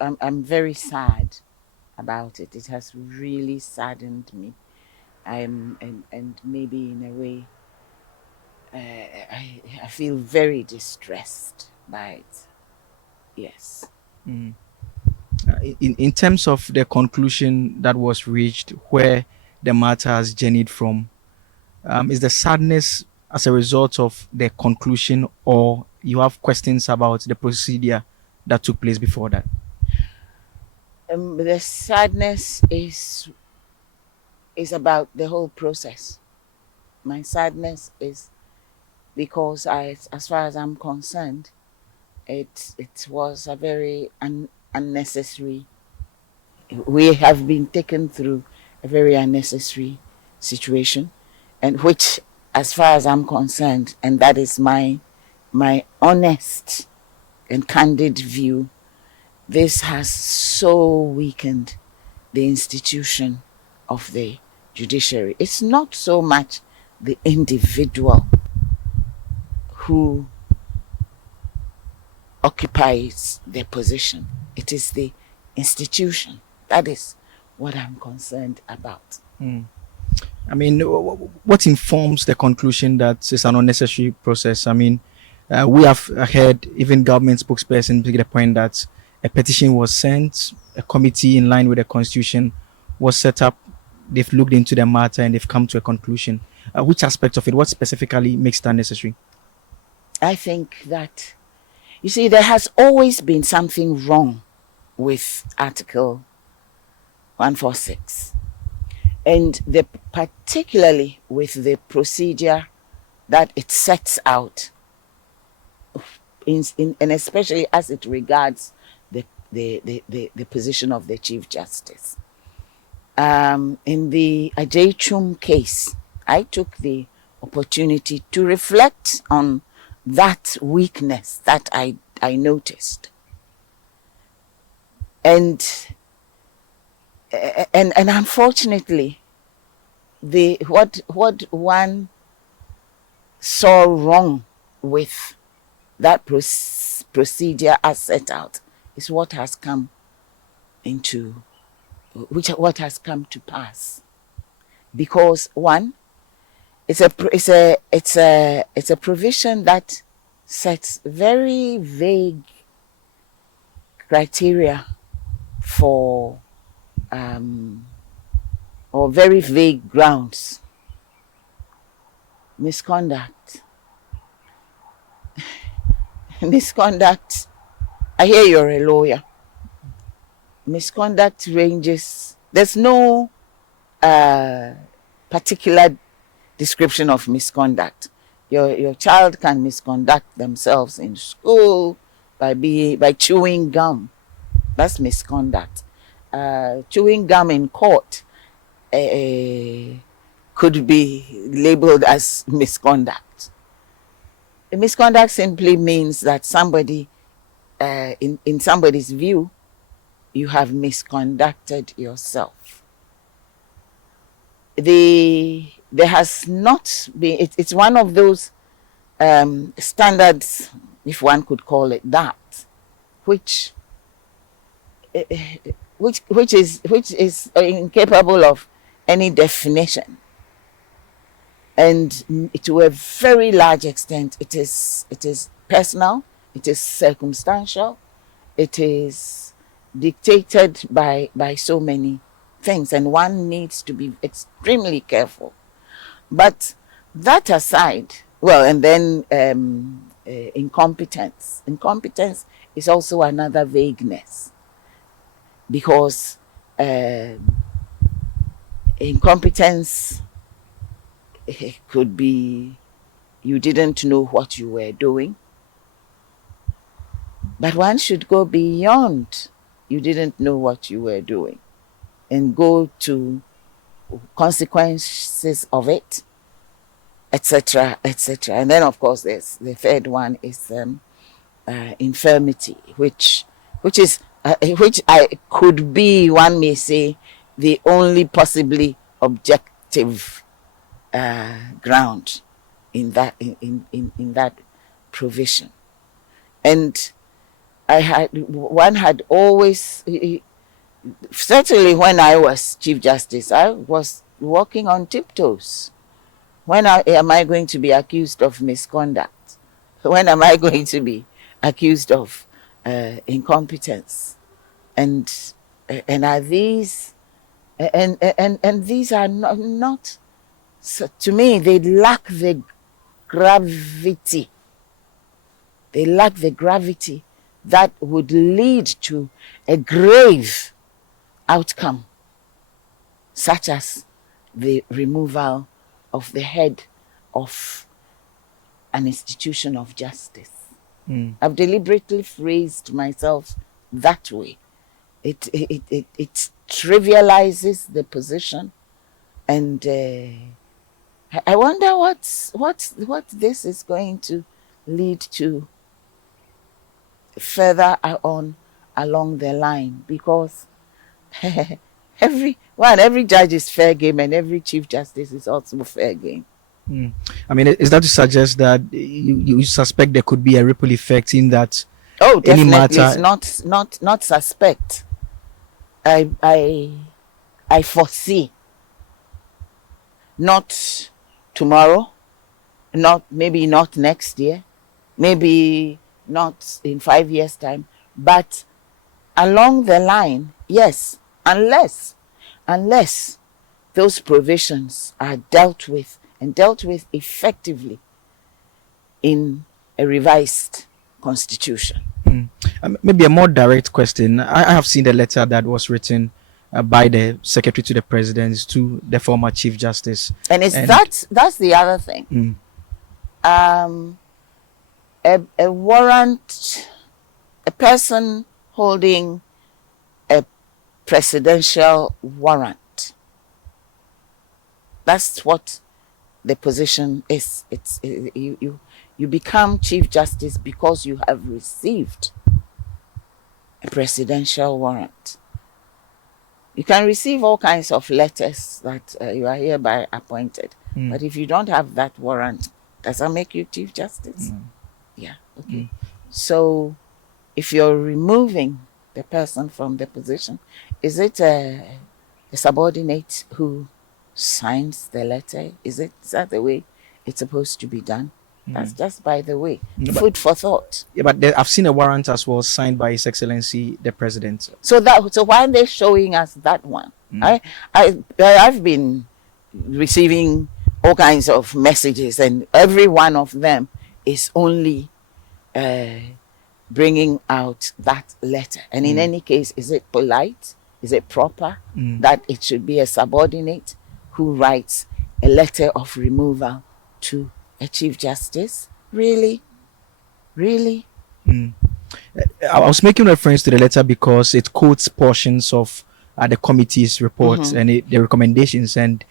I'm very sad about it. It has really saddened me. And maybe in a way, I feel very distressed by it. Yes. Mm. In terms of the conclusion that was reached, where the matter has journeyed from, is the sadness as a result of the conclusion, or you have questions about the procedure that took place before that? The sadness is about the whole process. My sadness is because as far as I'm concerned, it was a very unnecessary. We have been taken through a very unnecessary situation, and which, as far as I'm concerned, and that is my honest and candid view, this has so weakened the institution of the judiciary. It's not so much the individual who occupies their position, it is the institution. That is what I'm concerned about. Mm. I mean, what informs the conclusion that it's an unnecessary process? I mean, we have heard even government spokesperson make the point that a petition was sent, a committee in line with the constitution was set up. They've looked into the matter and they've come to a conclusion. Which aspect of it? What specifically makes that necessary? I think that, you see, there has always been something wrong with Article 146, and particularly with the procedure that it sets out, and especially as it regards the position of the Chief Justice. In the Ajaychum case, I took the opportunity to reflect on that weakness that I noticed. And unfortunately, what one saw wrong with that procedure as set out is what has come to pass. Because one, it's a provision that sets very vague criteria for or very vague grounds. Misconduct. Misconduct. I hear you're a lawyer. Misconduct ranges. There's no particular description of misconduct. Your child can misconduct themselves in school by chewing gum. That's misconduct. Chewing gum in court could be labeled as misconduct. Misconduct simply means that somebody, in somebody's view, you have misconducted yourself. There has not been, it's one of those standards, if one could call it that, which is incapable of any definition, and to a very large extent it is personal, it is circumstantial, it is dictated by so many things, and one needs to be extremely careful. But that aside, well, and then incompetence is also another vagueness, because incompetence could be you didn't know what you were doing, but one should go beyond you didn't know what you were doing and go to consequences of it, etc., etc. And then, of course, there's the third one is infirmity, which I could be, one may say, the only possibly objective ground in that provision. And one had always, certainly when I was Chief Justice, I was walking on tiptoes. When am I going to be accused of misconduct? When am I going to be accused of incompetence? And are these and these are not so, to me, they lack the gravity. They lack the gravity that would lead to a grave outcome, such as the removal of the head of an institution of justice. I've deliberately phrased myself that way. It trivializes the position, and I wonder what this is going to lead to further on along the line, because every judge is fair game and every Chief Justice is also fair game. I mean, is that to suggest that you suspect there could be a ripple effect in that? Oh, any definitely. matter? It's not suspect. I foresee, not tomorrow, maybe not next year, maybe not in 5 years' time, but along the line, yes, unless those provisions are dealt with effectively in a revised constitution. Maybe a more direct question. I have seen the letter that was written by the secretary to the president to the former Chief Justice. And that's the other thing. A warrant, a person holding a presidential warrant, that's what the position is. You become Chief Justice because you have received a presidential warrant. You can receive all kinds of letters that you are hereby appointed, but if you don't have that warrant, does that make you Chief Justice? Yeah, okay. So if you're removing the person from the position, is it a subordinate who signs the letter? Is that the way it's supposed to be done? That's just by the way. Food for thought. Yeah, but I've seen a warrant as well signed by His Excellency the President. So why are they showing us that one? I've been receiving all kinds of messages, and every one of them is only bringing out that letter. And in any case, is it polite? Is it proper that it should be a subordinate who writes a letter of removal to a Chief Justice? Really? I was making reference to the letter because it quotes portions of the committee's reports and the recommendations, and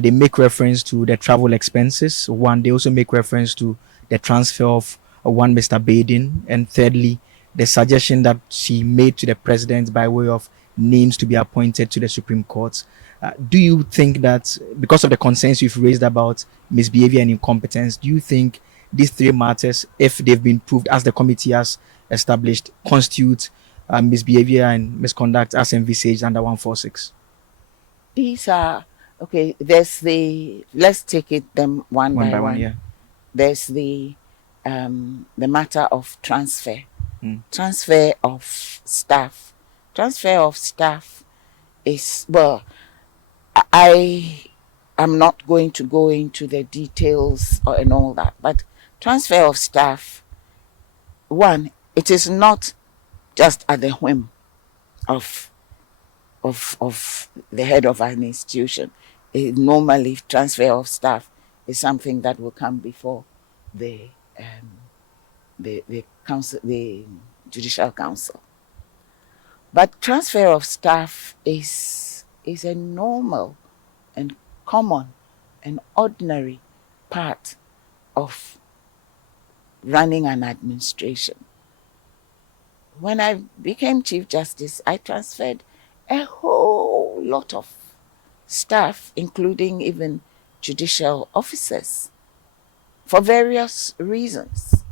they make reference to the travel expenses. One, they also make reference to the transfer of one Mr. Baden, and thirdly, the suggestion that she made to the president by way of names to be appointed to the Supreme Court. Do you think that because of the concerns you've raised about misbehavior and incompetence, do you think these three matters, if they've been proved as the committee has established, constitute misbehavior and misconduct as envisaged under 146? These are, okay, let's take them one by one. Yeah. There's the matter of transfer. Transfer of staff. Transfer of staff is, well, I am not going to go into the details and all that, but transfer of staff, one, it is not just at the whim of the head of an institution. Normally, transfer of staff is something that will come before the council, the Judicial Council. But transfer of staff is a normal and common and ordinary part of running an administration. When I became Chief Justice, I transferred a whole lot of staff, including even judicial officers, for various reasons.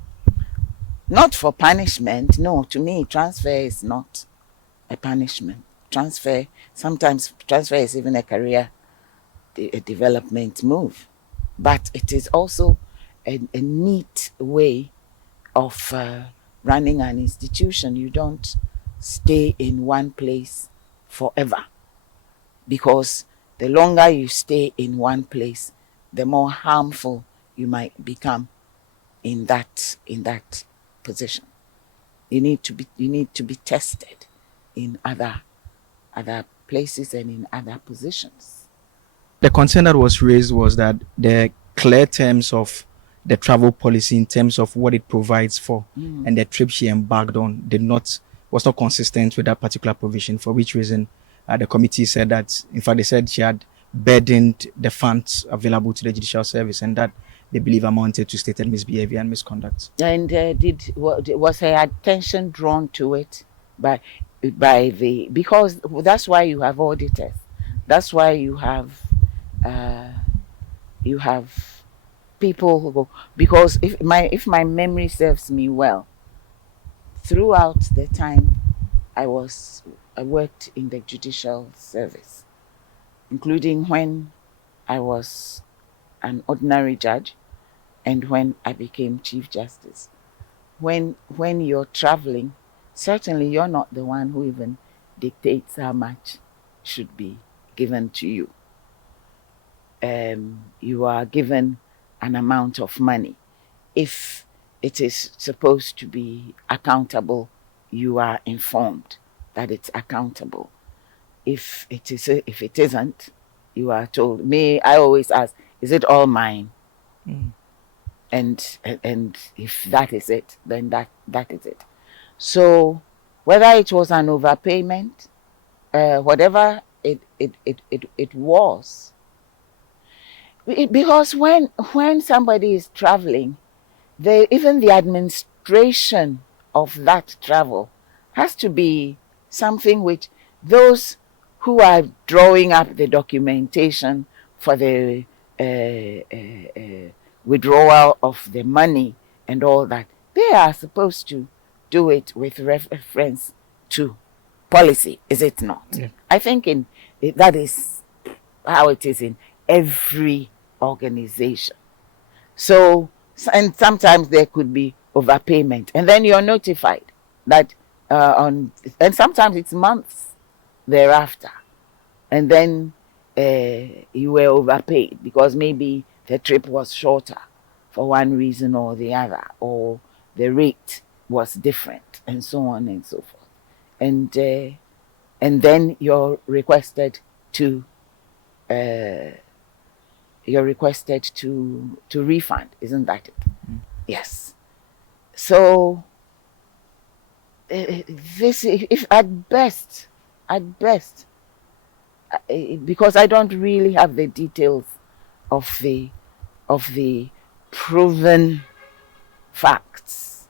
Not for punishment. No, to me, transfer is not a punishment. Sometimes transfer is even a career a development move. But it is also a neat way of running an institution. You don't stay in one place forever, because the longer you stay in one place, the more harmful you might become in that position. You need to be tested in other places and in other positions. The concern that was raised was that the clear terms of the travel policy in terms of what it provides for and the trip she embarked on was not consistent with that particular provision, for which reason the committee said that, in fact, they said she had burdened the funds available to the judicial service, and that they believe amounted to stated misbehavior and misconduct. And was her attention drawn to it by because that's why you have auditors, that's why you have people who go, because if my memory serves me well, throughout the time I worked in the judicial service, including when I was an ordinary judge and when I became Chief Justice. When you're traveling, certainly you're not the one who even dictates how much should be given to you. You are given an amount of money. If it is supposed to be accountable, you are informed that it's accountable. If it isn't, you are told. I always ask, is it all mine? And if that is it, then that is it. So whether it was an overpayment, whatever it was, because when somebody is traveling, even the administration of that travel has to be something which those who are drawing up the documentation for the withdrawal of the money and all that, they are supposed to do it with reference to policy, is it not? Yeah. I think that is how it is in every organization. So, and sometimes there could be overpayment, and then you're notified that and sometimes it's months thereafter, and then you were overpaid because maybe the trip was shorter for one reason or the other, or the rate was different, and so on and so forth. And then you're requested to refund, isn't that it? Yes. So this, if at best, because I don't really have the details of the proven facts.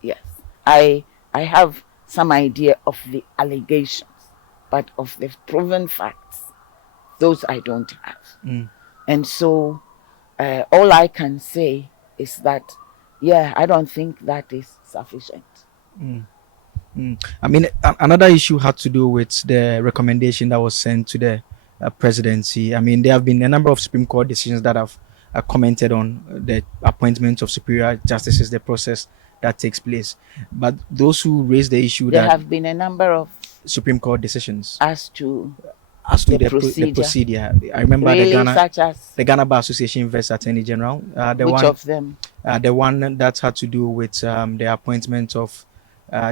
Yes, I have some idea of the allegations, but of the proven facts, those I don't have. And so all I can say is that, yeah, I don't think that is sufficient. I mean, another issue had to do with the recommendation that was sent to the presidency. I mean, there have been a number of Supreme Court decisions that have commented on the appointment of superior justices, the process that takes place. But those who raise the issue There that have been a number of Supreme Court decisions as to the procedure. procedure. I remember really, such as the Ghana Bar Association versus Attorney General. which of them? The one that had to do with the appointment of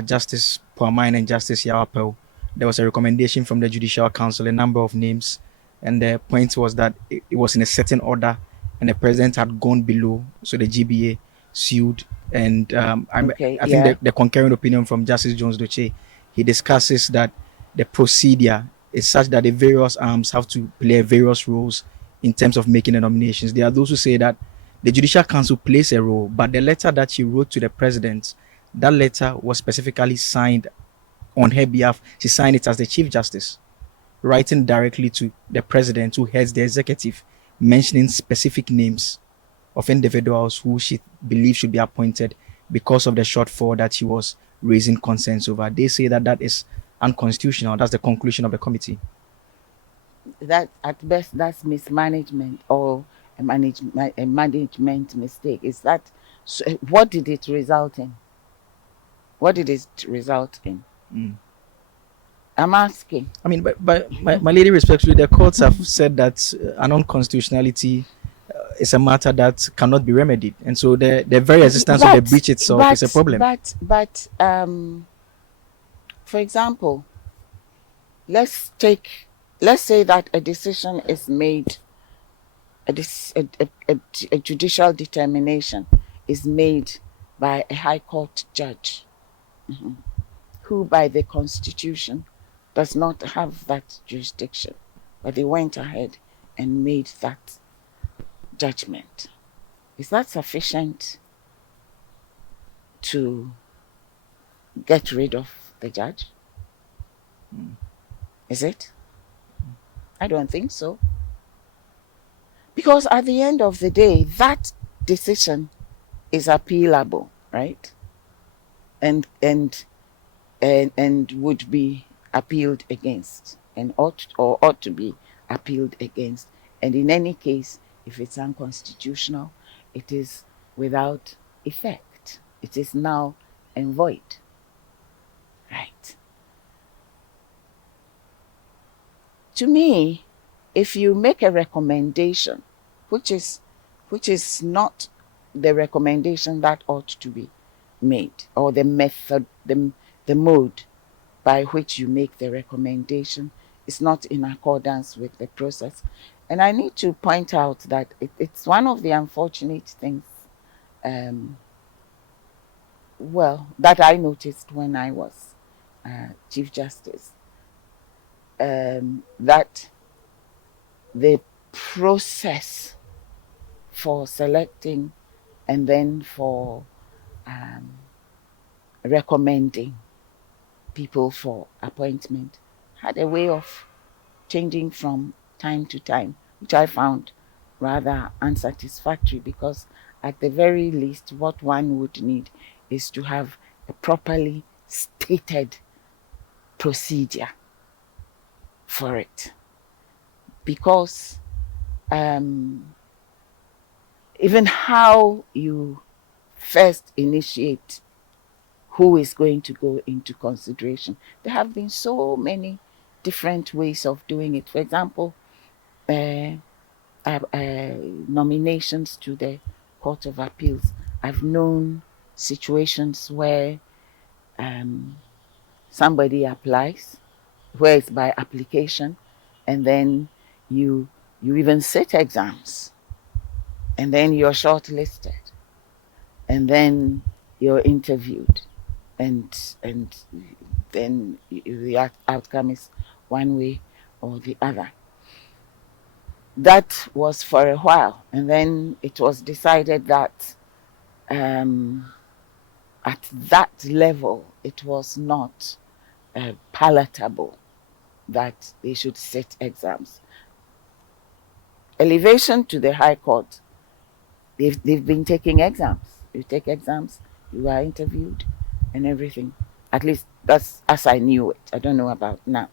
Justice Puamine and Justice Yawapel. There was a recommendation from the Judicial Council, a number of names, and the point was that it was in a certain order, and the president had gone below, so the GBA sued. And I think the concurring opinion from Justice Jones Doche, he discusses that the procedure is such that the various arms have to play various roles in terms of making the nominations. There are those who say that the Judicial Council plays a role, but the letter that she wrote to the president, that letter was specifically signed on her behalf. She signed it as the Chief Justice, writing directly to the president who heads the executive, mentioning specific names of individuals who she believes should be appointed because of the shortfall that he was raising concerns over. They say that that is unconstitutional. That's the conclusion of the committee. That at best that's mismanagement or a management mistake. Is that so, what did it result in? What did it result in? Mm. I'm asking. I mean, but my lady, respectfully, the courts have said that an unconstitutionality is a matter that cannot be remedied, and so the very existence of the But breach itself is a problem. for example, let's take let's say that a decision is made, a judicial determination is made by a high court judge, who by the constitution does not have that jurisdiction, but they went ahead and made that judgment. Is that sufficient to get rid of the judge? Is it? I don't think so. Because at the end of the day, that decision is appealable, right? And would be appealed against, and ought to be appealed against. And in any case, if it's unconstitutional, it is without effect. It is null and void. Right. To me, if you make a recommendation, which is not the recommendation that ought to be made, or the method, the mode by which you make the recommendation is not in accordance with the process. And I need to point out that it's one of the unfortunate things, that I noticed when I was Chief Justice, that the process for selecting and then for recommending people for appointment had a way of changing from time to time, which I found rather unsatisfactory, because at the very least, what one would need is to have a properly stated procedure for it. Because even how you first initiate who is going to go into consideration, there have been so many different ways of doing it. For example, nominations to the Court of Appeals. I've known situations where somebody applies, where it's by application, and then you even sit exams, and then you're shortlisted, and then you're interviewed, and then the outcome is one way or the other. That was for a while, and then it was decided that at that level it was not palatable that they should sit exams. Elevation to the High Court, they've been taking exams. You take exams, you are interviewed, and everything. At least that's as I knew it. I don't know about now.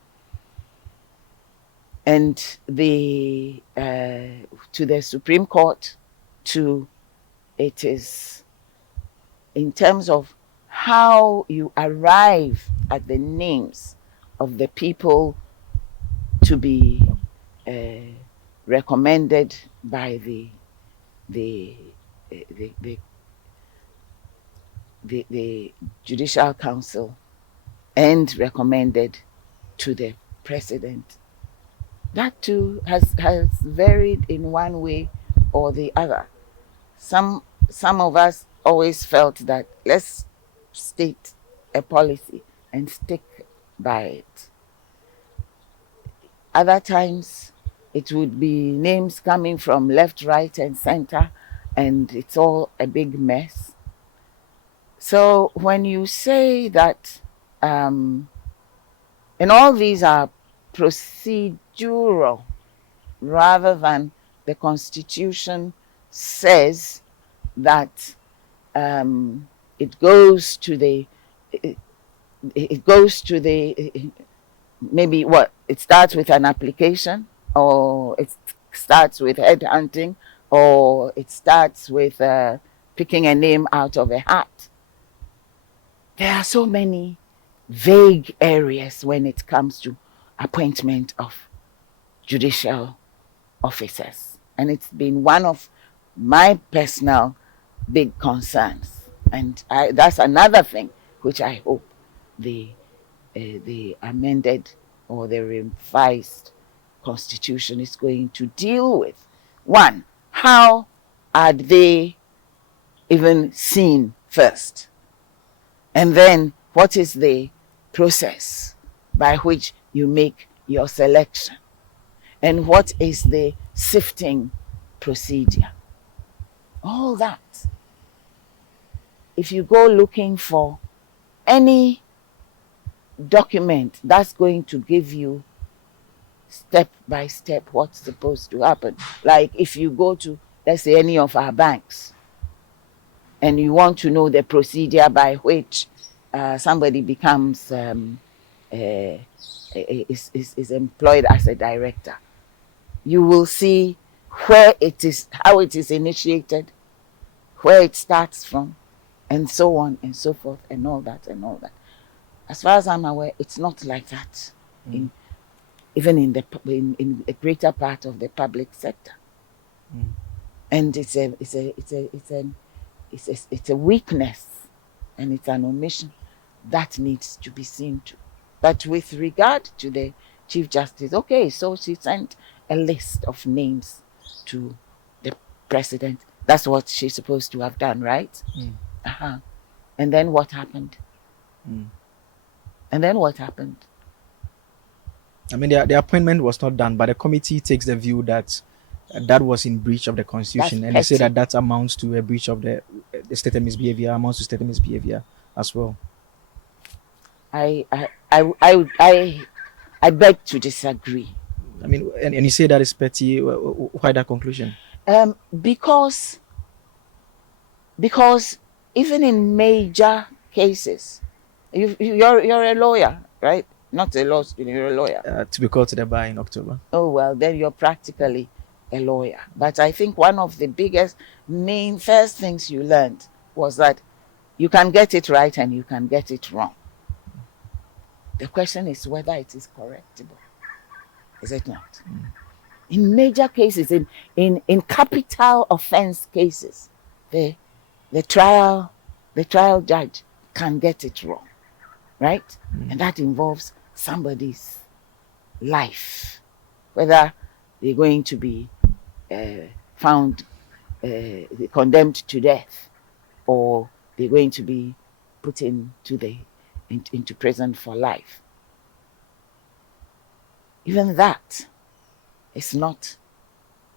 And the to the Supreme Court, too, it is in terms of how you arrive at the names of the people to be recommended by the the, the the Judicial Council and recommended to the President. That too has varied in one way or the other. Some of us always felt that let's state a policy and stick by it. Other times it would be names coming from left, right, and center, and it's all a big mess. So when you say that, and all these are procedural rather than the Constitution says that it goes to the it, it goes to the maybe what it starts with an application, or it starts with headhunting, or it starts with picking a name out of a hat. There are so many vague areas when it comes to appointment of judicial officers, and it's been one of my personal big concerns. And that's another thing which I hope the amended or the revised constitution is going to deal with. One, how are they even seen first? And then what is the process by which you make your selection? And what is the sifting procedure? All that. If you go looking for any document that's going to give you step by step what's supposed to happen, like if you go to, let's say, any of our banks, and you want to know the procedure by which somebody becomes is employed as a director, you will see where it is, how it is initiated, where it starts from, and so on and so forth, and all that and all that. As far as I'm aware, it's not like that in even in a greater part of the public sector. And it's a weakness, and it's an omission that needs to be seen to. But with regard to the Chief Justice, okay, so she sent a list of names to the president. That's what she's supposed to have done, right? And then what happened? And then what happened? I mean, the appointment was not done, but the committee takes the view that that was in breach of the constitution, and they say that that amounts to a breach of the stated misbehavior, amounts to stated misbehavior as well. I beg to disagree. I mean, and you say that is petty. Why that conclusion? Because even in major cases, you're a lawyer, right? Not a law student, you're a lawyer. To be called to the bar in October. Oh, well, then you're practically a lawyer. But I think one of the biggest, first things you learned was that you can get it right and you can get it wrong. The question is whether it is correctable. Is it not? In major cases, in capital offense cases, the trial judge can get it wrong, right? And that involves somebody's life, whether they're going to be found condemned to death, or they're going to be put into prison for life. Even that is not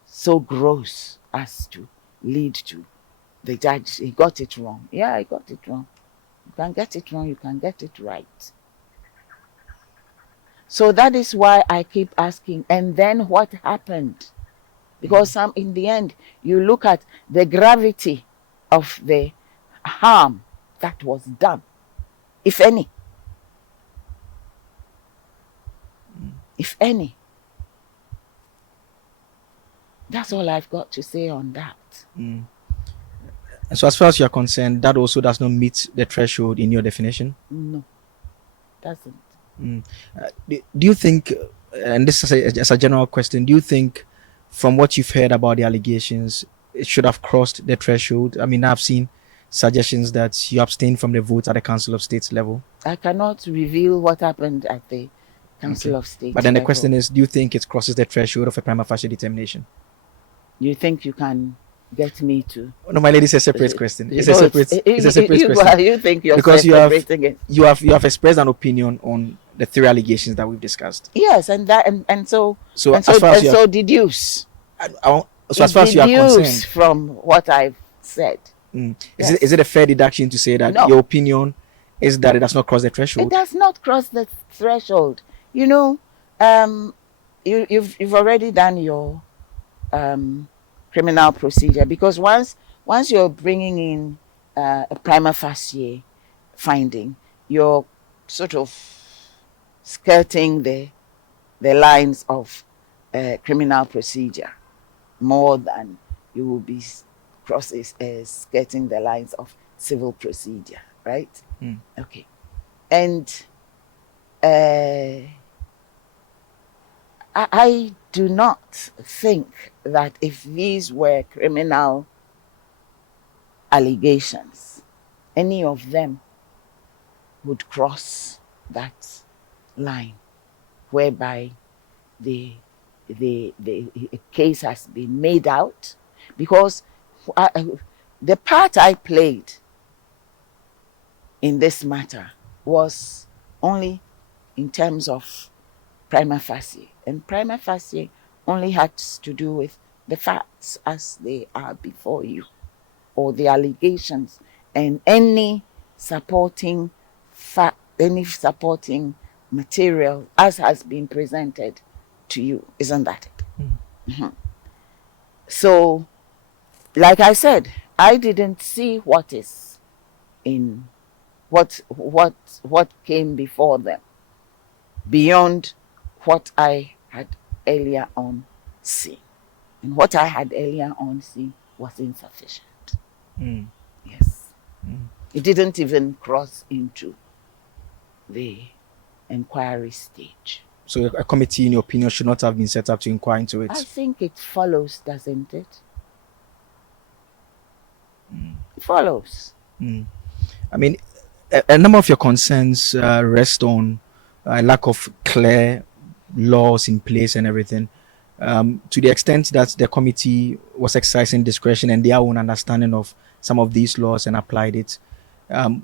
so gross as to lead to the judge, he got it wrong. Yeah, I got it wrong. You can get it wrong, you can get it right. So that is why I keep asking, and then what happened? Because in the end, you look at the gravity of the harm that was done, if any. If any. That's all I've got to say on that. And so as far as you're concerned, that also does not meet the threshold in your definition? No, doesn't. Do you think, and this is as a general question, do you think from what you've heard about the allegations, it should have crossed the threshold? I mean, I've seen suggestions that you abstained from the vote at the Council of State level. I cannot reveal what happened at the Council of State But then the level. question is, do you think it crosses the threshold of a prima facie determination? You think you can get me to? No, my lady, it's a separate question. It's a separate question. You think you're because separating it? You have expressed an opinion on the three allegations that we've discussed. Yes, and so deduce. So as far as you are concerned, from what I've said, is it a fair deduction to say that your opinion is that it does not cross the threshold? It does not cross the threshold. You know, you've already done your criminal procedure, because once you're bringing in a prima facie finding, you're sort of skirting the lines of criminal procedure more than you will be skirting the lines of civil procedure, right? Mm. Okay. And I do not think that if these were criminal allegations, any of them would cross that line whereby the case has been made out, because the part I played in this matter was only in terms of prima facie, and prima facie only had to do with the facts as they are before you, or the allegations, and any supporting fact, any supporting material as has been presented to you. Isn't that it? Mm. So, like I said, I didn't see what is in what came before them beyond what I had earlier on seen. And what I had earlier on seen was insufficient. Mm. Yes. Mm. It didn't even cross into the inquiry stage. So a committee, in your opinion, should not have been set up to inquire into I it. think it follows, doesn't it? It follows. Mm. I mean, a number of your concerns rest on a lack of clear laws in place and everything. To the extent that the committee was exercising discretion and their own understanding of some of these laws and applied it,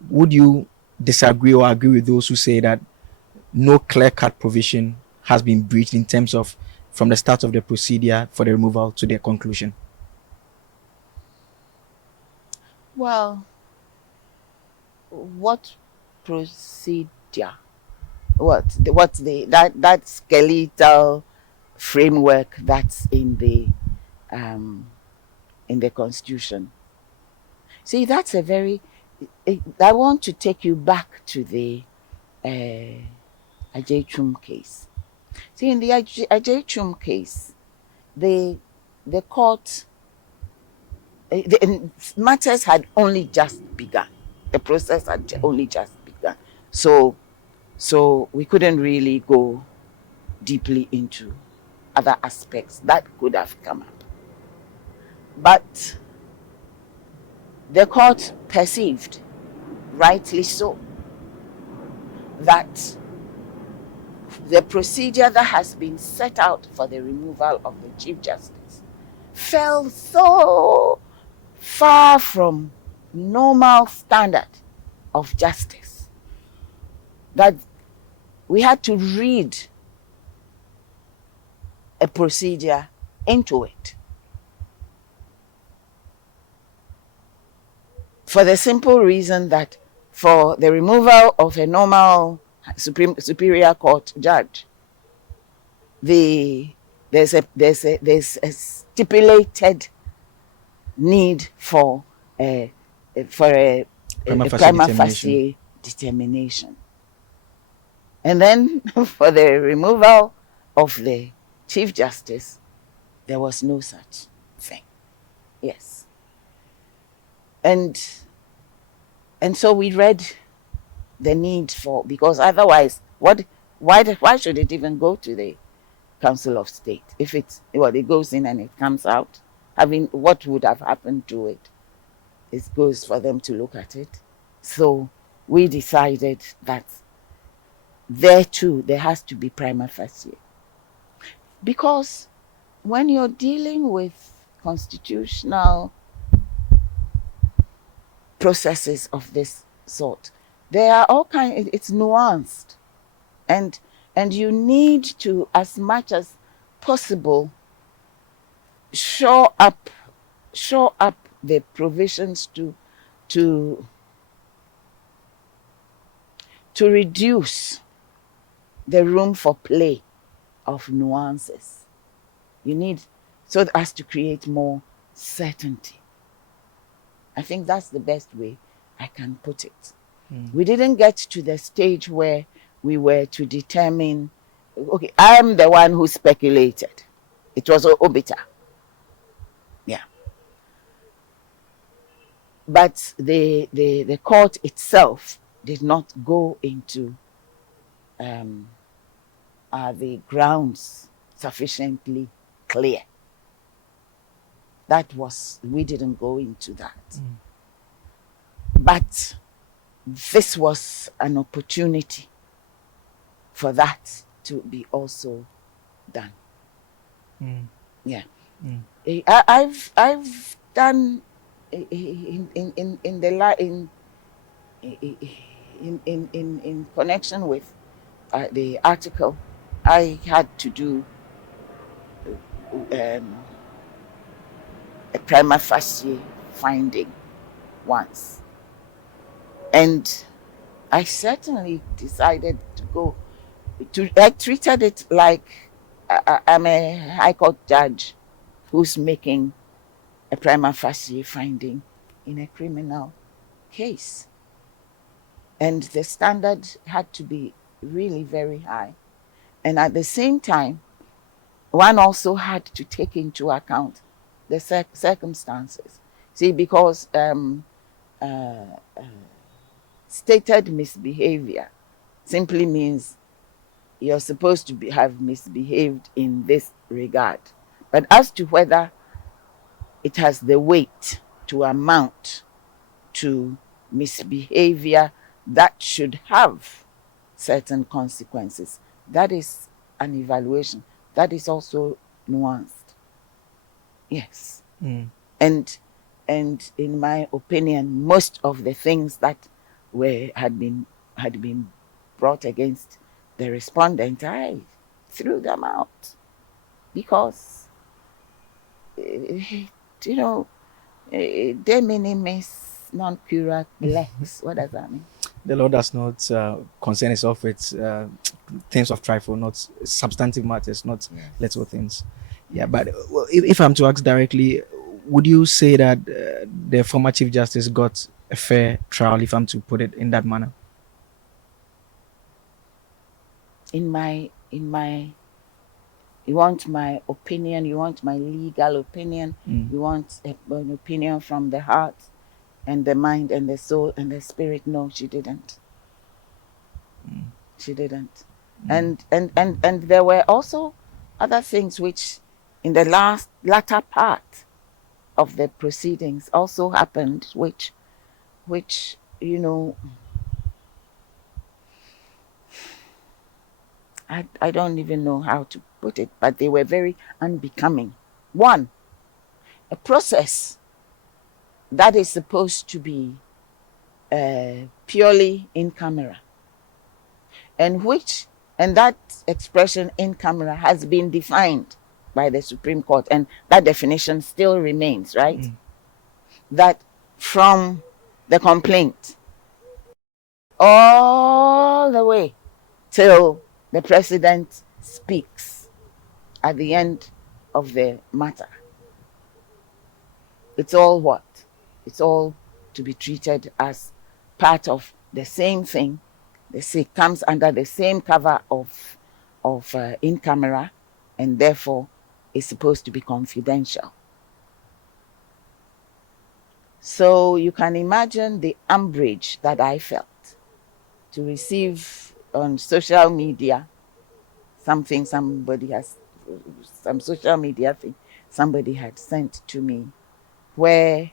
would you disagree or agree with those who say that no clear-cut provision has been breached in terms of from the start of the procedure for the removal to the conclusion? Well, what procedure? What's the that skeletal framework that's in the Constitution? See, that's a very. I want to take you back to the Ajay case. See, in the Ajay case, the the court, the matters had only just begun. The process had only just begun. So we couldn't really go deeply into other aspects that could have come up. But the court perceived, rightly so, that the procedure that has been set out for the removal of the Chief Justice fell so far from normal standard of justice that we had to read a procedure into it. For the simple reason that for the removal of a normal Superior Court judge, there's a stipulated need for a Prima facie prima determination. facie determination. And then for the removal of the Chief Justice, there was no such thing. Yes. And so we read the need for, because otherwise, why should it even go to the Council of State if it goes in and it comes out? What would have happened to it? It goes for them to look at it. So we decided that there too there has to be prima facie, because when you're dealing with constitutional processes of this sort, there are all kinds. It's nuanced, and you need to, as much as possible, shore up the provisions to reduce the room for play of nuances. You need, so as to create more certainty. I think that's the best way I can put it. Mm. We didn't get to the stage where we were to determine, okay, I'm the one who speculated. It was Obita. Yeah. But the court itself did not go into are the grounds sufficiently clear. We didn't go into that. But this was an opportunity for that to be also done. Mm. Yeah. Mm. I've done in the in connection with the article. I had to do a prima facie finding once, and I certainly decided to go to. I treated it like I'm a high court judge who's making a prima facie finding in a criminal case. And the standard had to be really very high. And at the same time, one also had to take into account the circumstances. See, because stated misbehavior simply means you're supposed to have misbehaved in this regard. But as to whether it has the weight to amount to misbehavior that should have certain consequences, that is an evaluation. That is also nuanced. Yes. Mm. And in my opinion, most of the things that had been brought against the respondent, I threw them out because you know de minimis non curat lex. What does that mean? The law does not concern itself with things of trifle, not substantive matters, not Yes. little things. Yeah, Yes. but if I'm to ask directly, would you say that the former Chief Justice got a fair trial, if I'm to put it in that manner? In my you want my opinion, you want my legal opinion, Mm. you want an opinion from the heart and the mind and the soul and the spirit. No, she didn't. She didn't. And there were also other things which in the latter part of the proceedings also happened, which I don't even know how to put it, but they were very unbecoming. One, a process that is supposed to be purely in camera, and that expression in camera has been defined by the Supreme Court, and that definition still remains, right? That from the complaint all the way till the president speaks at the end of the matter, it's all what? It's all to be treated as part of the same thing. It comes under the same cover of in camera, and therefore is supposed to be confidential. So you can imagine the umbrage that I felt to receive on social media something some social media thing somebody had sent to me, where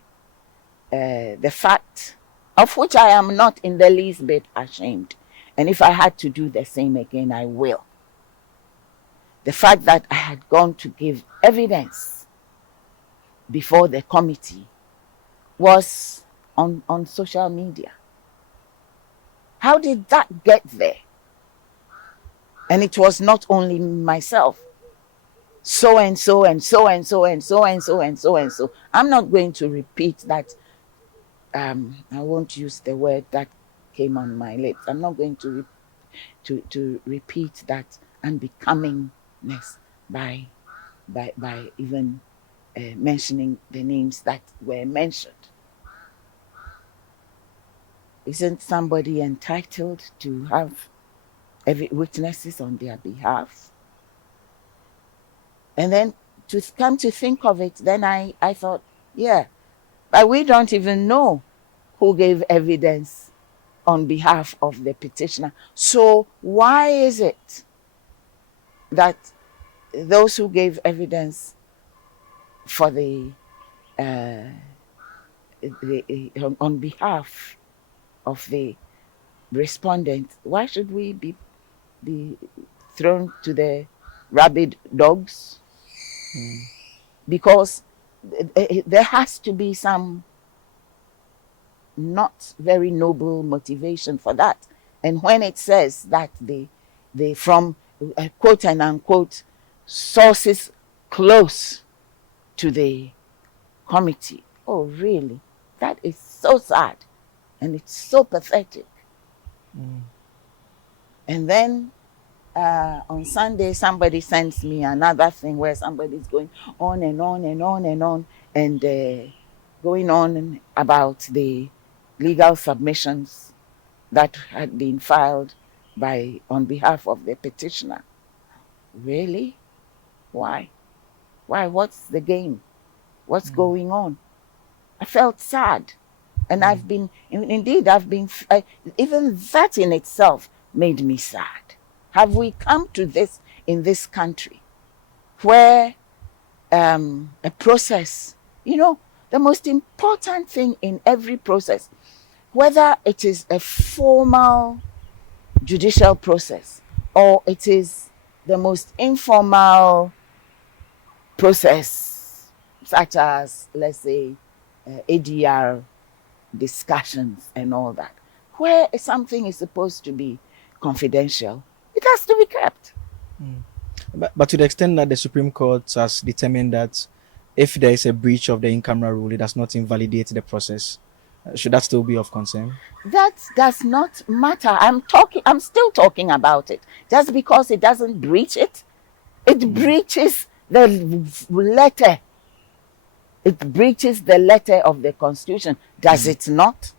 the fact of which I am not in the least bit ashamed, and if I had to do the same again, I will. The fact that I had gone to give evidence before the committee was on social media. How did that get there? And it was not only myself. So and so and so and so and so and so and so and so. I'm not going to repeat that. I won't use the word that came on my lips. I'm not going to repeat that unbecomingness by even mentioning the names that were mentioned. Isn't somebody entitled to have every witnesses on their behalf? And then to come to think of it, then I thought, yeah, but we don't even know who gave evidence on behalf of the petitioner. So why is it that those who gave evidence for on behalf of the respondent, why should we be thrown to the rabid dogs? Because there has to be some not very noble motivation for that. And when it says that they from quote and unquote sources close to the committee, oh really, that is so sad and it's so pathetic. And then on Sunday, somebody sends me another thing where somebody's going on and on and on and on and going on about the legal submissions that had been filed on behalf of the petitioner. Really? Why? Why? What's the game? What's going on? I felt sad. And I've been, indeed, even that in itself made me sad. Have we come to this in this country where a process, the most important thing in every process, whether it is a formal judicial process or it is the most informal process, such as, let's say, ADR discussions and all that, where something is supposed to be confidential, it has to be kept. But to the extent that the Supreme Court has determined that if there is a breach of the in-camera rule, it does not invalidate the process, should that still be of concern? That does not matter. I'm still talking about it. Just because it doesn't breach it, it breaches the letter. It breaches the letter of the Constitution. Does it not?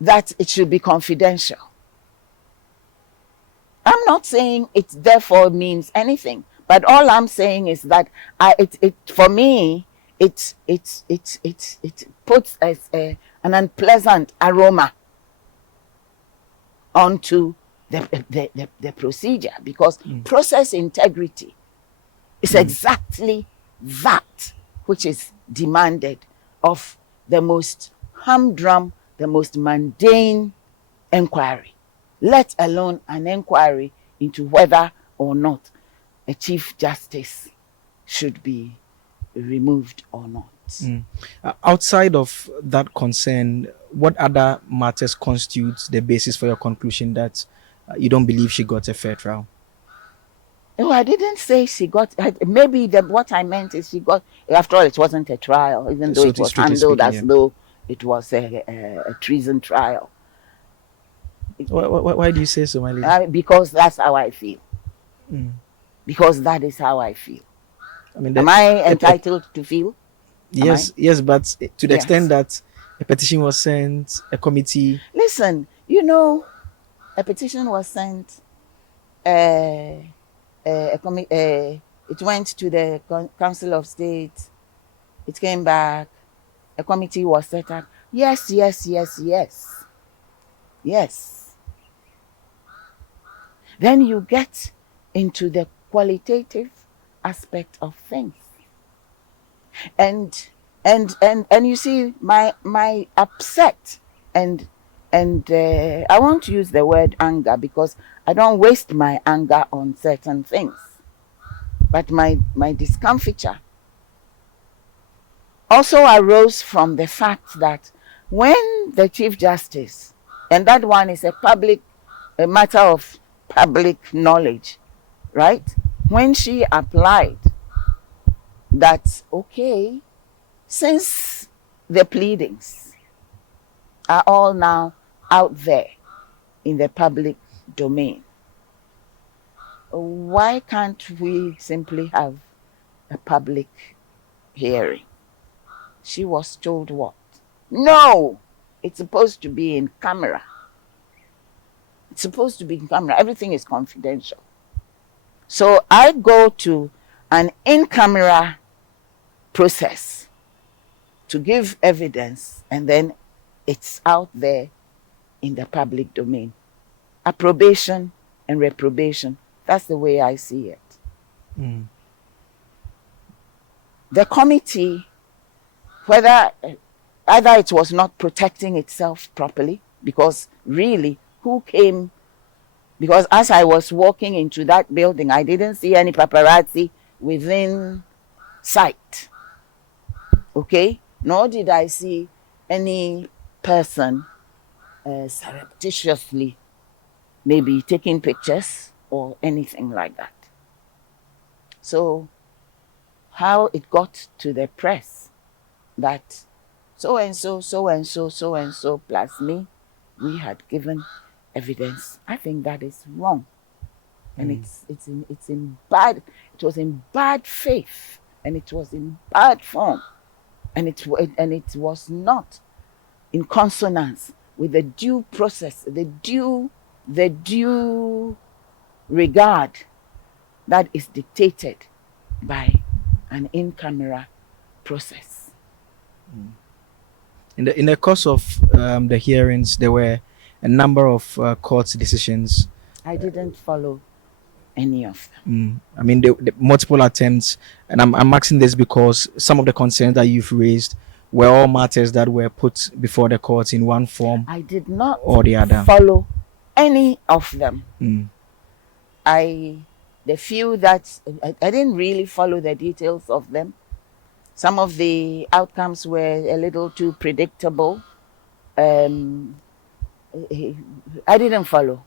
That it should be confidential. I'm not saying it therefore means anything, but all I'm saying is that for me, it puts an unpleasant aroma onto the procedure, because process integrity is exactly that which is demanded of the most humdrum, the most mundane inquiry, let alone an inquiry into whether or not a Chief Justice should be removed or not. Outside of that concern, what other matters constitute the basis for your conclusion that you don't believe she got a fair trial? Oh, I didn't say she got. Maybe what I meant is she got. After all, it wasn't a trial, even though So, it was strictly handled speaking, as yeah. though it was a treason trial. Why do you say so, my lady? Because that's how I feel. Because that is how I feel. I mean, Am I entitled to feel? Am I? yes, but to the extent Yes. that a petition was sent, a committee. Listen, a petition was sent. It went to the Council of State. It came back. A committee was set up. Yes, yes, yes, yes. Yes. Then you get into the qualitative aspect of things. And you see my upset and I won't use the word anger because I don't waste my anger on certain things. But my discomfiture also arose from the fact that when the Chief Justice, and that one is a matter of public knowledge, right? When she applied that, okay, since the pleadings are all now out there in the public domain, why can't we simply have a public hearing? She was told what? No, It's supposed to be in camera. It's supposed to be in camera. Everything is confidential. So I go to an in-camera process to give evidence, and then it's out there in the public domain. Approbation and reprobation. That's the way I see it. Mm. The committee, whether either it was not protecting itself properly, because really, who came? Because as I was walking into that building, I didn't see any paparazzi within sight. Okay? Nor did I see any person surreptitiously maybe taking pictures or anything like that. So, how it got to the press that so and so, so and so, so and so, plus me, we had given evidence. I think that is wrong, and it's in bad. It was in bad faith, and it was in bad form, and it was not in consonance with the due process, the due regard that is dictated by an in-camera process. In the course of the hearings, there were a number of court decisions. I didn't follow any of them. I mean, the multiple attempts, and I'm asking this because some of the concerns that you've raised were all matters that were put before the courts in one form I did not or the other. follow any of them. Mm. The few that I didn't really follow the details of them. Some of the outcomes were a little too predictable. I didn't follow.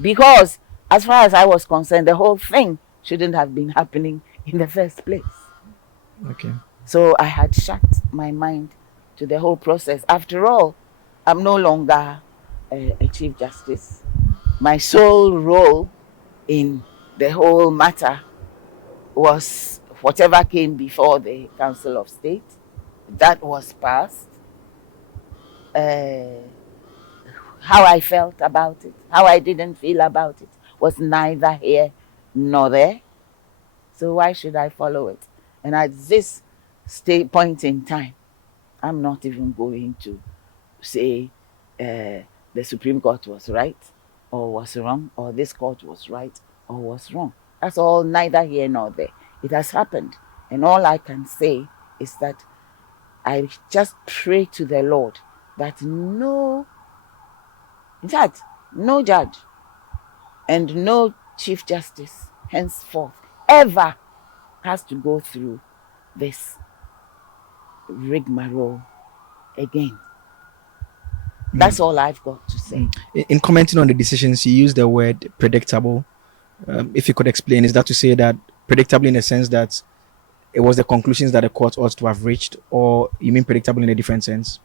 Because as far as I was concerned, the whole thing shouldn't have been happening in the first place. Okay. So I had shut my mind to the whole process. After all, I'm no longer a Chief Justice. My sole role in the whole matter was whatever came before the Council of State. That was passed. How I felt about it, how I didn't feel about it, was neither here nor there. So why should I follow it? And at this point in time, I'm not even going to say the Supreme Court was right or was wrong, or this court was right or was wrong. That's all neither here nor there. It has happened. And all I can say is that I just pray to the Lord that no judge and no Chief Justice henceforth ever has to go through this rigmarole again. That's all I've got to say. In commenting on the decisions, you use the word predictable. If you could explain, is that to say that predictable in the sense that it was the conclusions that the court ought to have reached, or you mean predictable in a different sense?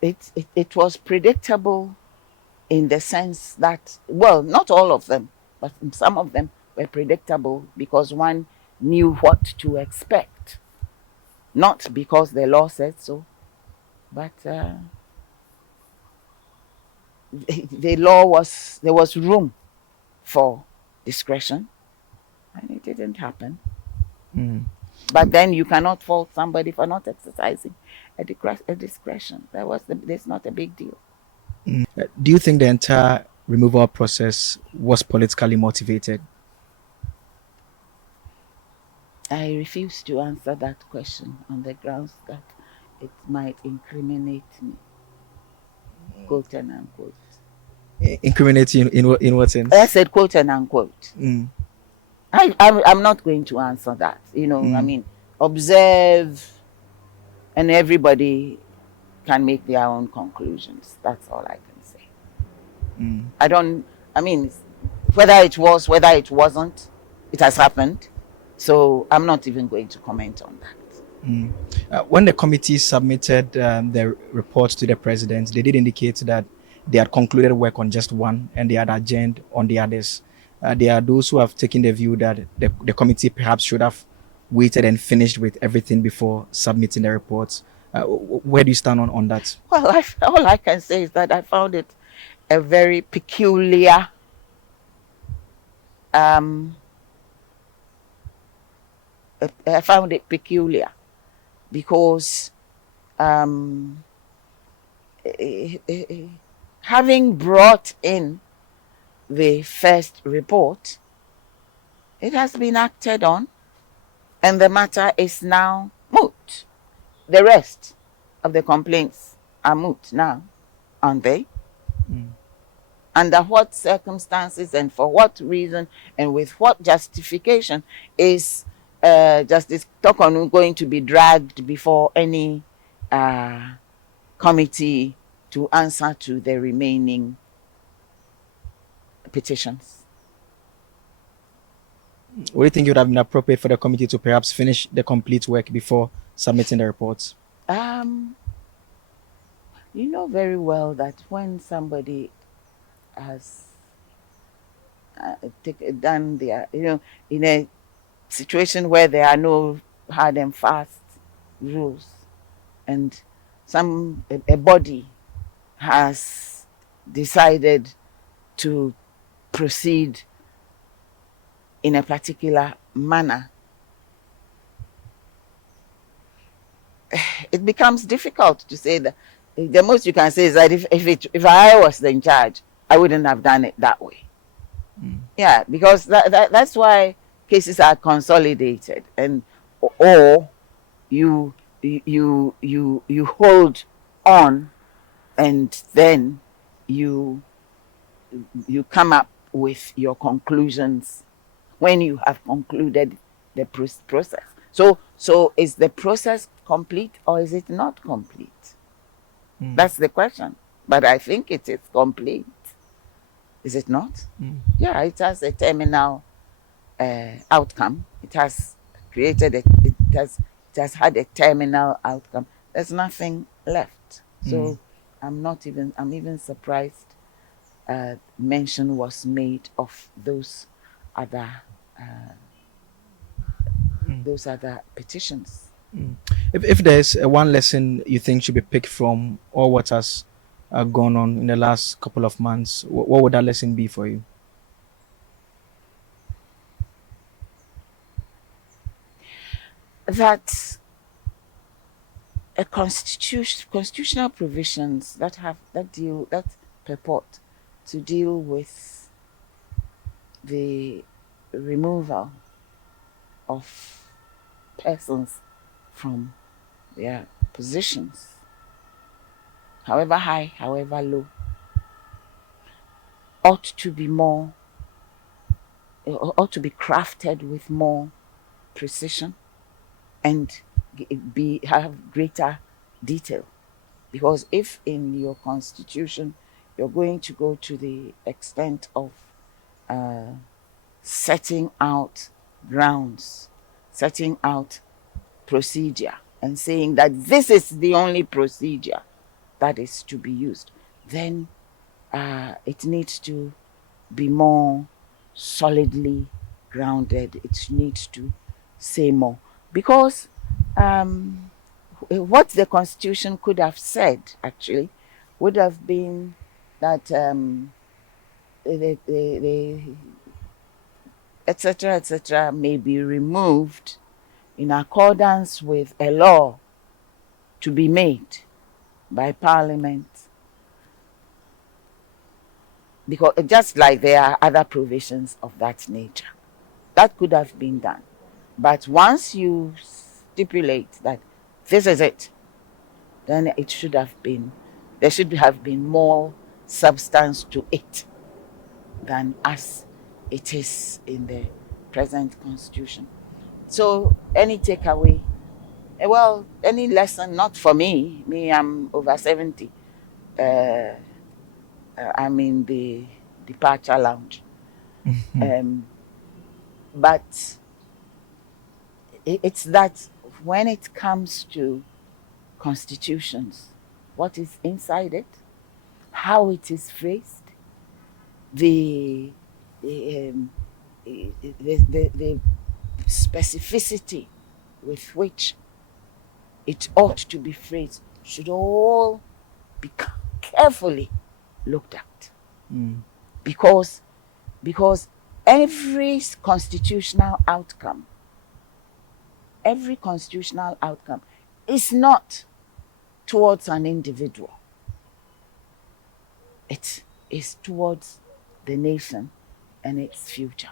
It was predictable in the sense that, well, not all of them, but some of them were predictable because one knew what to expect. Not because the law said so, but the law was, there was room for discretion, and it didn't happen. But then you cannot fault somebody for not exercising a discretion. That's not a big deal. Do you think the entire removal process was politically motivated? I refuse to answer that question on the grounds that it might incriminate me, quote and unquote. Incriminate in what sense? I said quote and unquote. I'm not going to answer that. I mean, observe, and everybody can make their own conclusions. That's all I can say. I mean, whether it was, whether it wasn't, it has happened. So I'm not even going to comment on that. When the committee submitted the report to the president, they did indicate that they had concluded work on just one and they had adjourned on the others. There are those who have taken the view that the committee perhaps should have waited and finished with everything before submitting the reports. Where do you stand on that? Well, all I can say is that I found it a very peculiar um, I found it peculiar because um, having brought in the first report, it has been acted on, and the matter is now moot. The rest of the complaints are moot now, aren't they? Mm. Under what circumstances and for what reason and with what justification is Justice Torkornoo going to be dragged before any uh, committee to answer to the remaining petitions? What do you think would have been appropriate for the committee to perhaps finish the complete work before submitting the reports? Um, you know very well that when somebody has done their, in a situation where there are no hard and fast rules, and a body has decided to proceed in a particular manner, it becomes difficult to say that. The most you can say is that if I was in charge, I wouldn't have done it that way. Mm. Yeah, because that's why cases are consolidated, and or you hold on, and then you you come up with your conclusions when you have concluded the process. So is the process complete or is it not complete? Mm. That's the question. But I think it is complete. Is it not? Mm. Yeah, it has a terminal outcome. It has it has had a terminal outcome. There's nothing left. Mm. So I'm even surprised mention was made of other uh, Mm. those other petitions. Mm. If there's one lesson you think should be picked from all what has gone on in the last couple of months, what would that lesson be for you? That a constitutional provisions that purport to deal with the removal of persons from their positions, however high, however low, ought to be more ought to be crafted with more precision and be have greater detail. Because if in your constitution you're going to go to the extent of uh, setting out grounds, setting out procedure, and saying that this is the only procedure that is to be used, then it needs to be more solidly grounded. It needs to say more. Because what the Constitution could have said, actually, would have been that the etc., may be removed in accordance with a law to be made by Parliament. Because just like there are other provisions of that nature, that could have been done. But once you stipulate that this is it, then there should have been more substance to it than as it is in the present constitution. So, any takeaway? Well, any lesson? Not for me. Me, I'm over 70. I'm in the departure lounge. Mhm. Um, but it's that when it comes to constitutions, what is inside it, how it is phrased, the the, the specificity with which it ought to be phrased should all be carefully looked at, Mm. because because every constitutional outcome every constitutional outcome is not towards an individual. It is towards the nation and its future.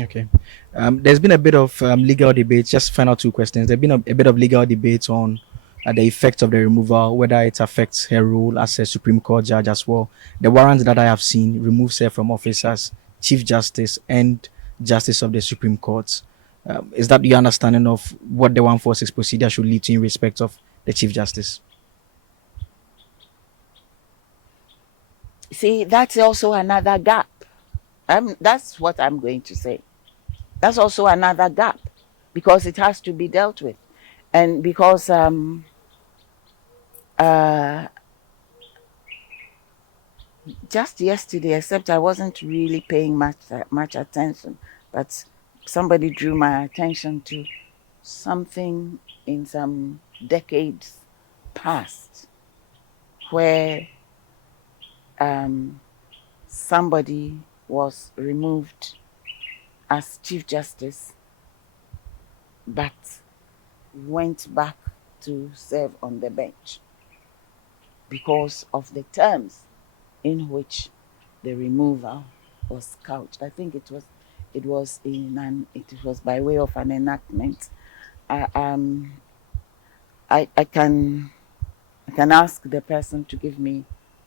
Okay. There's been a bit of legal debate. Just final two questions. There's been a bit of legal debate on the effect of the removal, whether it affects her role as a Supreme Court judge as well. The warrant that I have seen removes her from office as Chief Justice and Justice of the Supreme Court. Is that your understanding of what the 146 procedure should lead to in respect of the Chief Justice? See, that's also another gap. That's what I'm going to say. That's also another gap, because it has to be dealt with. And because uh, just yesterday, except I wasn't really paying much attention, but somebody drew my attention to something in some decades past, where um, somebody was removed as Chief Justice but went back to serve on the bench because of the terms in which the removal was couched. I think it was by way of an enactment. I, um, I can ask the person to give me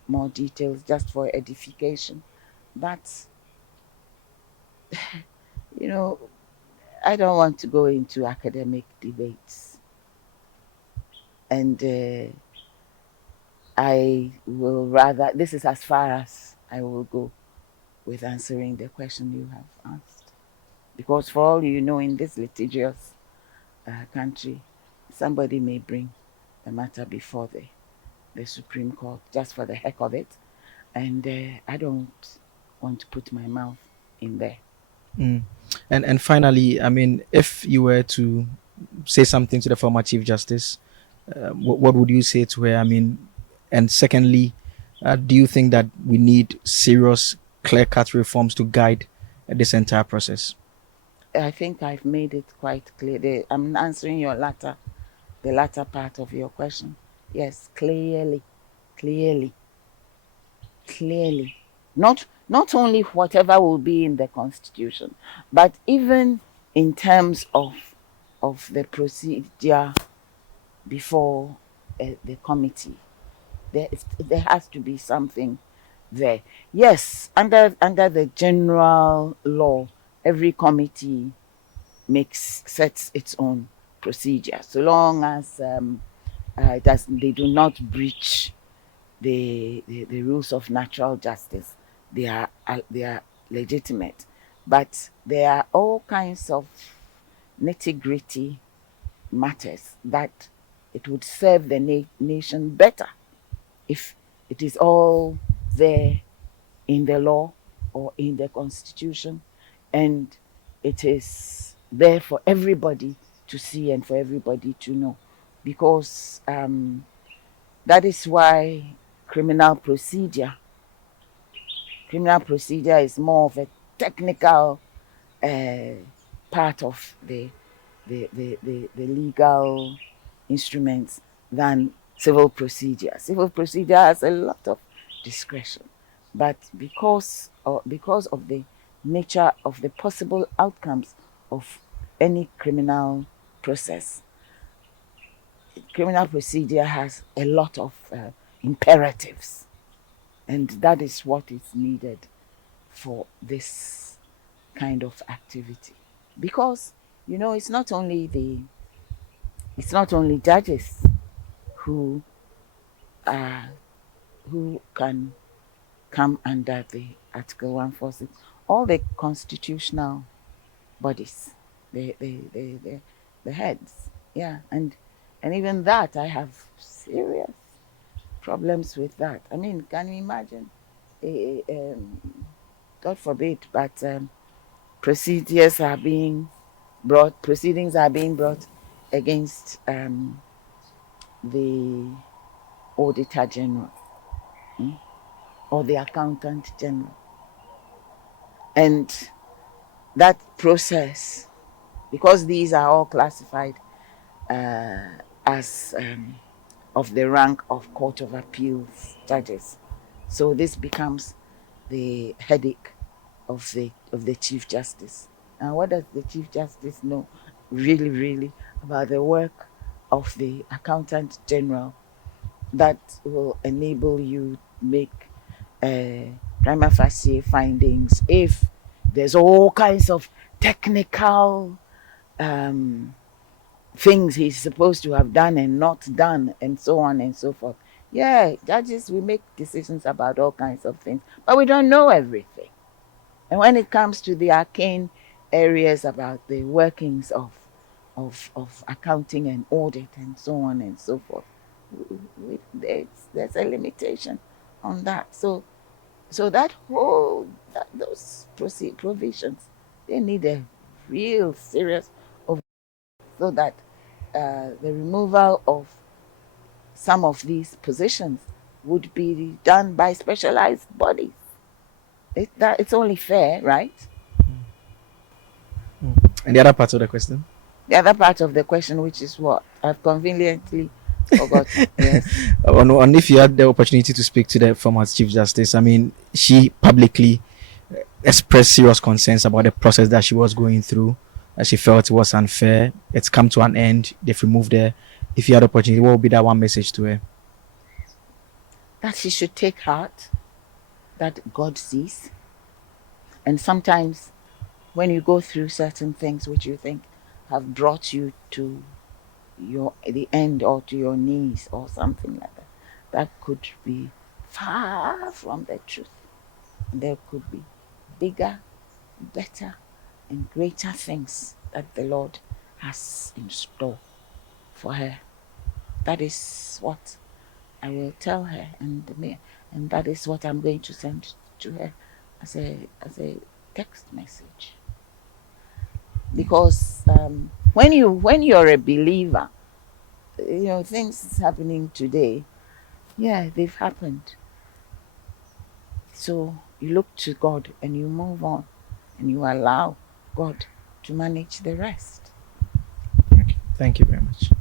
more details just for edification. But you know, I don't want to go into academic debates, and I will rather. This is as far as I will go with answering the question you have asked, because for all you know, in this litigious country, somebody may bring the matter before the Supreme Court just for the heck of it, and I don't want to put my mouth in there. Mm. And finally, I mean, if you were to say something to the former Chief Justice, what would you say to her? I mean, and secondly, do you think that we need serious, clear-cut reforms to guide this entire process? I think I've made it quite clear. I'm answering the latter part of your question. Yes, clearly, clearly, clearly. Not only whatever will be in the Constitution, but even in terms of the procedure before the committee. There has to be something there. Yes, under the general law, every committee sets its own procedure, so long as they do not breach the rules of natural justice. They are legitimate, but there are all kinds of nitty gritty matters that it would serve the nation better if it is all there in the law or in the Constitution, and it is there for everybody to see and for everybody to know, because that is why criminal procedure criminal procedure is more of a technical uh, part of the legal instruments than civil procedure. Civil procedure has a lot of discretion, but because of the nature of the possible outcomes of any criminal process, criminal procedure has a lot of imperatives, and that is what is needed for this kind of activity. Because it's not only judges who uh, who can come under the Article 146. All the constitutional bodies, the heads, yeah, and even that I have serious problems with that. I mean, can you imagine? God forbid, but proceedings are being brought against the Auditor General, or the Accountant General. And that process, because these are all classified as of the rank of Court of Appeals judges, so this becomes the headache of the Chief Justice. And what does the Chief Justice know really about the work of the Accountant General that will enable you make prima facie findings if there's all kinds of technical things he's supposed to have done and not done, and so on and so forth? Yeah, judges, we make decisions about all kinds of things, but we don't know everything. And when it comes to the arcane areas about the workings of accounting and audit and so on and so forth, there's a limitation on that. So those provisions, they need a real serious of, so that the removal of some of these positions would be done by specialized bodies. It's only fair, right? And the other part of the question? The other part of the question, which is what I've conveniently forgotten. Yes. On if you had the opportunity to speak to the former Chief Justice, I mean, she publicly expressed serious concerns about the process that she was going through. She felt it was unfair. It's come to an end. They've removed her. If you had the opportunity, what would be that one message to her? That she should take heart that God sees. And sometimes when you go through certain things which you think have brought you to the end or to your knees or something like that, that could be far from the truth. There could be bigger, better, and greater things that the Lord has in store for her. That is what I will tell her, and that is what I'm going to send to her as a text message. Because when you're a believer, things happening today, yeah, they've happened. So you look to God and you move on, and you allow God to manage the rest. Okay. Thank you very much.